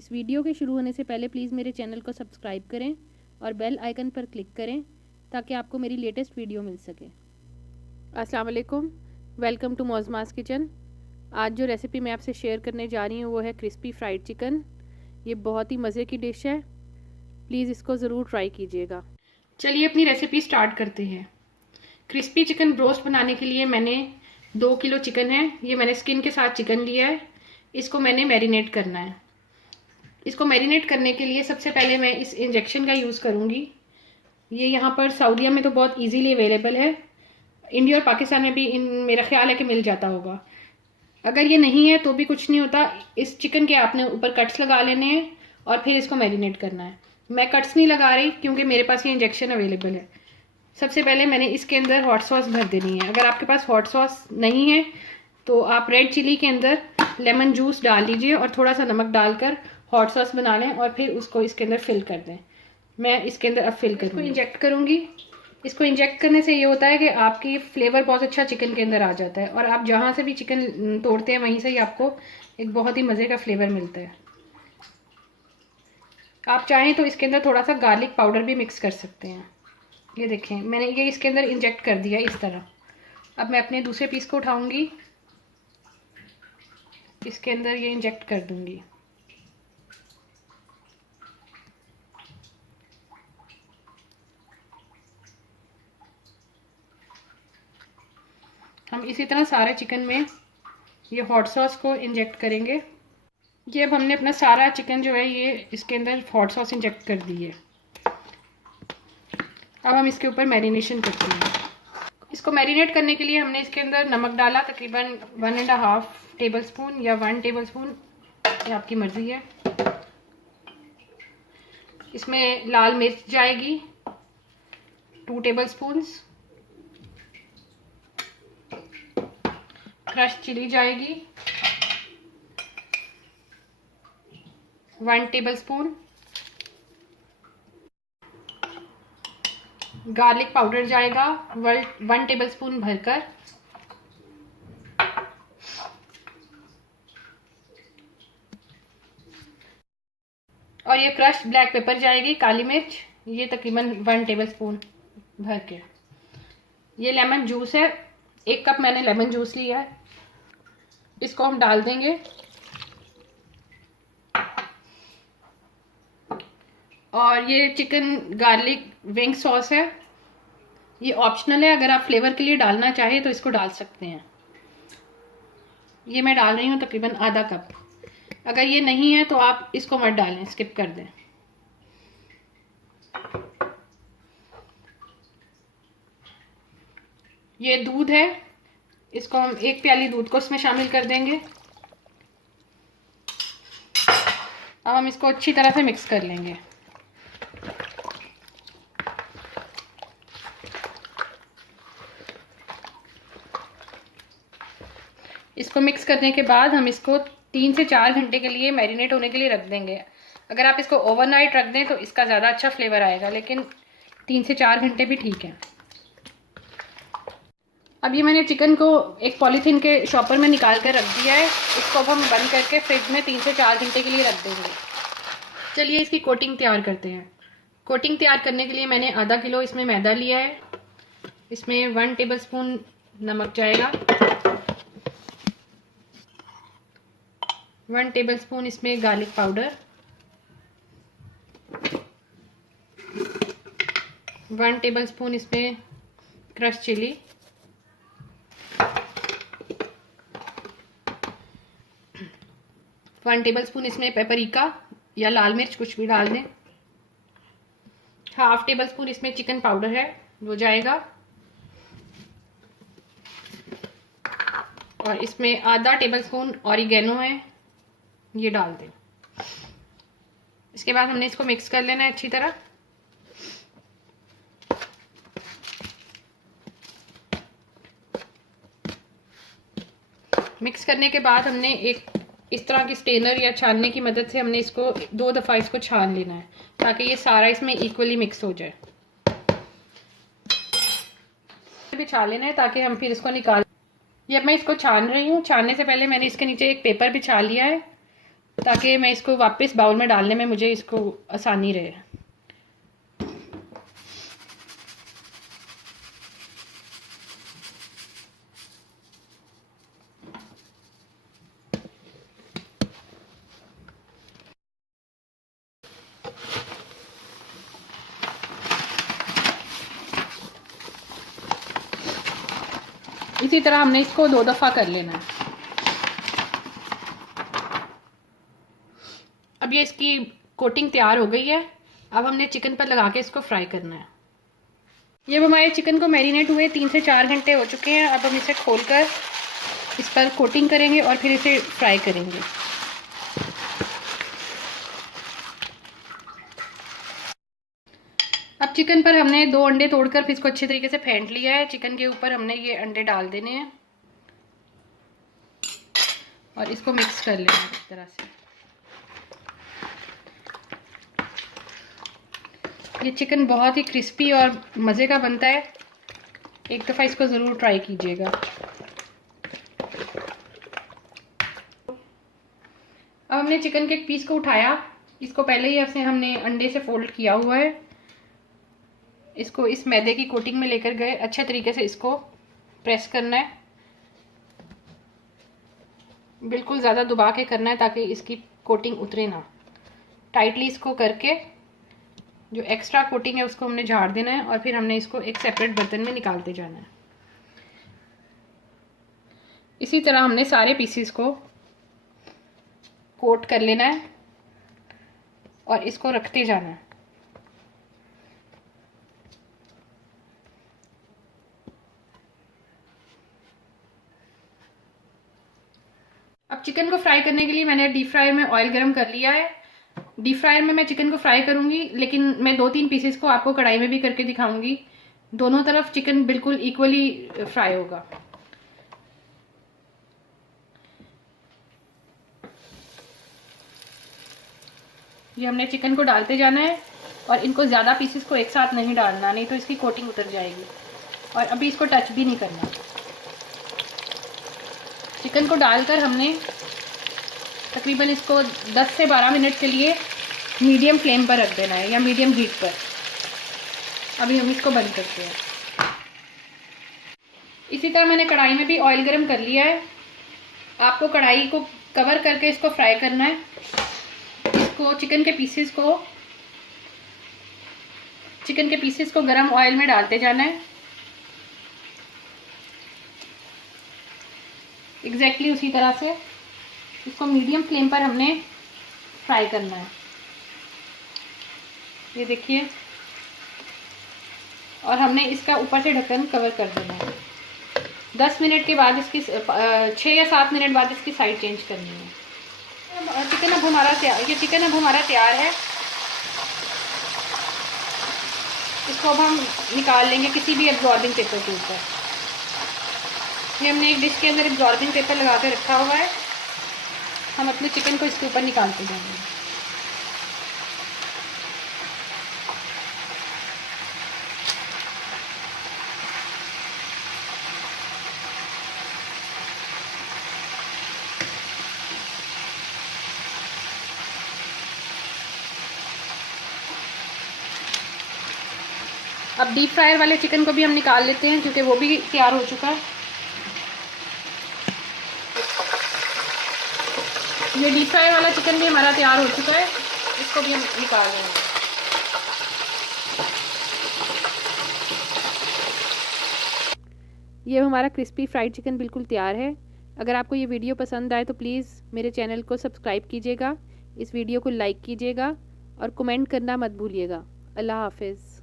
इस वीडियो के शुरू होने से पहले प्लीज़ मेरे चैनल को सब्सक्राइब करें और बेल आइकन पर क्लिक करें ताकि आपको मेरी लेटेस्ट वीडियो मिल सके। अस्सलाम वालेकुम, वेलकम टू मौज़मास किचन। आज जो रेसिपी मैं आपसे शेयर करने जा रही हूँ वो है क्रिस्पी फ्राइड चिकन। ये बहुत ही मज़े की डिश है, प्लीज़ इसको ज़रूर ट्राई कीजिएगा। चलिए अपनी रेसिपी स्टार्ट करते हैं। क्रिस्पी चिकन ब्रोस्ट बनाने के लिए मैंने 2 किलो चिकन है, ये मैंने स्किन के साथ चिकन लिया है। इसको मैंने मैरिनेट करना है। इसको मैरिनेट करने के लिए सबसे पहले मैं इस इंजेक्शन का यूज़ करूँगी। ये यहाँ पर सऊदीया में तो बहुत इजीली अवेलेबल है, इंडिया और पाकिस्तान में भी मेरा ख्याल है कि मिल जाता होगा। अगर ये नहीं है तो भी कुछ नहीं होता, इस चिकन के आपने ऊपर कट्स लगा लेने हैं और फिर इसको मैरिनेट करना है। मैं कट्स नहीं लगा रही क्योंकि मेरे पास ये इंजेक्शन अवेलेबल है। सबसे पहले मैंने इसके अंदर हॉट सॉस भर देनी है। अगर आपके पास हॉट सॉस नहीं है तो आप रेड चिली के अंदर लेमन जूस डाल लीजिए और थोड़ा सा नमक डालकर हॉट सॉस बना लें और फिर उसको इसके अंदर फिल कर दें। मैं इसके अंदर अब फिल करूँगी, इंजेक्ट करूँगी। इसको इंजेक्ट करने से ये होता है कि आपकी फ्लेवर बहुत अच्छा चिकन के अंदर आ जाता है और आप जहाँ से भी चिकन तोड़ते हैं वहीं से ही आपको एक बहुत ही मज़े का फ्लेवर मिलता है। आप चाहें तो इसके अंदर थोड़ा सा गार्लिक पाउडर भी मिक्स कर सकते हैं। ये देखें, मैंने ये इसके अंदर इंजेक्ट कर दिया इस तरह। अब मैं अपने दूसरे पीस को उठाऊंगी, इसके अंदर ये इंजेक्ट कर दूंगी। हम इसी तरह सारे चिकन में ये हॉट सॉस को इंजेक्ट करेंगे। ये अब हमने अपना सारा चिकन जो है ये इसके अंदर हॉट सॉस इंजेक्ट कर दी है। अब हम इसके ऊपर मैरिनेशन करते हैं। इसको मैरिनेट करने के लिए हमने इसके अंदर नमक डाला तकरीबन 1.5 टेबल स्पून या 1 टेबल स्पून, ये आपकी मर्जी है। इसमें लाल मिर्च जाएगी 2 टेबल स्पून, क्रश चिली जाएगी 1 टेबल स्पून, गार्लिक पाउडर जाएगा 1 टेबल स्पून भरकर, और ये क्रश ब्लैक पेपर जाएगी काली मिर्च, ये तकरीबन 1 टेबल स्पून भर के। ये लेमन जूस है, 1 कप मैंने लेमन जूस लिया है, इसको हम डाल देंगे। और ये चिकन गार्लिक विंग सॉस है, ये ऑप्शनल है, अगर आप फ्लेवर के लिए डालना चाहें तो इसको डाल सकते हैं। ये मैं डाल रही हूँ तकरीबन आधा कप। अगर ये नहीं है तो आप इसको मत डालें, स्किप कर दें। ये दूध है, इसको हम 1 प्याली दूध को इसमें शामिल कर देंगे। अब हम इसको अच्छी तरह से मिक्स कर लेंगे। इसको मिक्स करने के बाद हम इसको 3 से 4 घंटे के लिए मैरिनेट होने के लिए रख देंगे। अगर आप इसको ओवरनाइट रख दें तो इसका ज़्यादा अच्छा फ्लेवर आएगा, लेकिन 3 से 4 घंटे भी ठीक है। अब ये मैंने चिकन को एक पॉलीथीन के शॉपर में निकाल कर रख दिया है। इसको अब हम बंद करके फ्रिज में 3 से 4 घंटे के लिए रख देंगे। चलिए इसकी कोटिंग तैयार करते हैं। कोटिंग तैयार करने के लिए मैंने आधा किलो इसमें मैदा लिया है। इसमें 1 टेबल स्पून नमक जाएगा, 1 टेबल स्पून इसमें गार्लिक पाउडर, 1 टेबल स्पून इसमें क्रश चिली, 1 टेबल स्पून इसमें पेपरिका या लाल मिर्च कुछ भी डाल दें, 1/2 टेबल स्पून इसमें चिकन पाउडर है वो जाएगा, और इसमें आधा टेबल स्पून ऑरिगेनो है, ये डाल दें। इसके बाद हमने इसको मिक्स कर लेना है अच्छी तरह। मिक्स करने के बाद हमने एक इस तरह की स्टेनर या छानने की मदद से हमने इसको 2 दफ़ा इसको छान लेना है ताकि ये सारा इसमें इक्वली मिक्स हो जाए। भी छान लेना है ताकि हम फिर इसको निकाल। ये अब मैं इसको छान रही हूँ। छानने से पहले मैंने इसके नीचे एक पेपर बिछा लिया है ताकि मैं इसको वापस बाउल में डालने में मुझे इसको आसानी रहे। इसी तरह हमने इसको 2 दफ़ा कर लेना है। अब ये इसकी कोटिंग तैयार हो गई है। अब हमने चिकन पर लगा के इसको फ्राई करना है। ये हमारे चिकन को मैरिनेट हुए 3 से 4 घंटे हो चुके हैं। अब हम इसे खोलकर इस पर कोटिंग करेंगे और फिर इसे फ्राई करेंगे। अब चिकन पर हमने 2 अंडे तोड़कर फिर इसको अच्छे तरीके से फेंट लिया है। चिकन के ऊपर हमने ये अंडे डाल देने हैं और इसको मिक्स कर लेना है इस तरह से। ये चिकन बहुत ही क्रिस्पी और मज़े का बनता है। एक दफ़ा इसको ज़रूर ट्राई कीजिएगा। अब हमने चिकन के एक पीस को उठाया। इसको पहले ही ऐसे हमने अंडे से फोल्ड किया हुआ है। इसको इस मैदे की कोटिंग में लेकर गए अच्छे तरीके से इसको प्रेस करना है। बिल्कुल ज़्यादा दबा के करना है ताकि इसकी कोटिंग उतरे ना। टाइटली इसको करके जो एक्स्ट्रा कोटिंग है उसको हमने झाड़ देना है और फिर हमने इसको एक सेपरेट बर्तन में निकालते जाना है। इसी तरह हमने सारे पीसीस को कोट कर लेना है और इसको रखते जाना है। अब चिकन को फ्राई करने के लिए मैंने डीप फ्रायर में ऑयल गरम कर लिया है। डीप फ्रायर में मैं चिकन को फ्राई करूंगी, लेकिन मैं 2-3 पीसेस को आपको कढ़ाई में भी करके दिखाऊंगी। दोनों तरफ चिकन बिल्कुल इक्वली फ्राई होगा। ये हमने चिकन को डालते जाना है और इनको ज़्यादा पीसेस को एक साथ नहीं डालना, नहीं तो इसकी कोटिंग उतर जाएगी। और अभी इसको टच भी नहीं करना। चिकन को डालकर हमने तकरीबन इसको 10 से 12 मिनट के लिए मीडियम फ्लेम पर रख देना है या मीडियम हीट पर। अभी हम इसको बंद करते हैं। इसी तरह मैंने कढ़ाई में भी ऑयल गरम कर लिया है। आपको कढ़ाई को कवर करके इसको फ्राई करना है। इसको चिकन के पीसेस को गरम ऑयल में डालते जाना है। एग्जैक्टली उसी तरह से इसको मीडियम फ्लेम पर हमने फ्राई करना है। ये देखिए, और हमने इसका ऊपर से ढक्कन कवर कर देना है। 10 मिनट के बाद इसकी 6 या 7 मिनट बाद इसकी साइड चेंज करनी है। चिकन अब हमारा तैयार है। इसको अब हम निकाल लेंगे किसी भी एब्जॉर्बिंग पेपर के ऊपर। ये हमने एक डिश के अंदर एब्जॉर्बिंग पेपर लगा कर रखा हुआ है। हम अपने चिकन को इसके ऊपर निकालते जाएंगे। अब डीप फ्रायर वाले चिकन को भी हम निकाल लेते हैं क्योंकि वो भी तैयार हो चुका है। ये डीप फ्राई वाला चिकन भी हमारा तैयार हो चुका है। इसको भी हम निकाल देंगे। ये हमारा क्रिस्पी फ्राइड चिकन बिल्कुल तैयार है। अगर आपको ये वीडियो पसंद आए तो प्लीज़ मेरे चैनल को सब्सक्राइब कीजिएगा, इस वीडियो को लाइक कीजिएगा और कमेंट करना मत भूलिएगा। अल्लाह हाफिज़।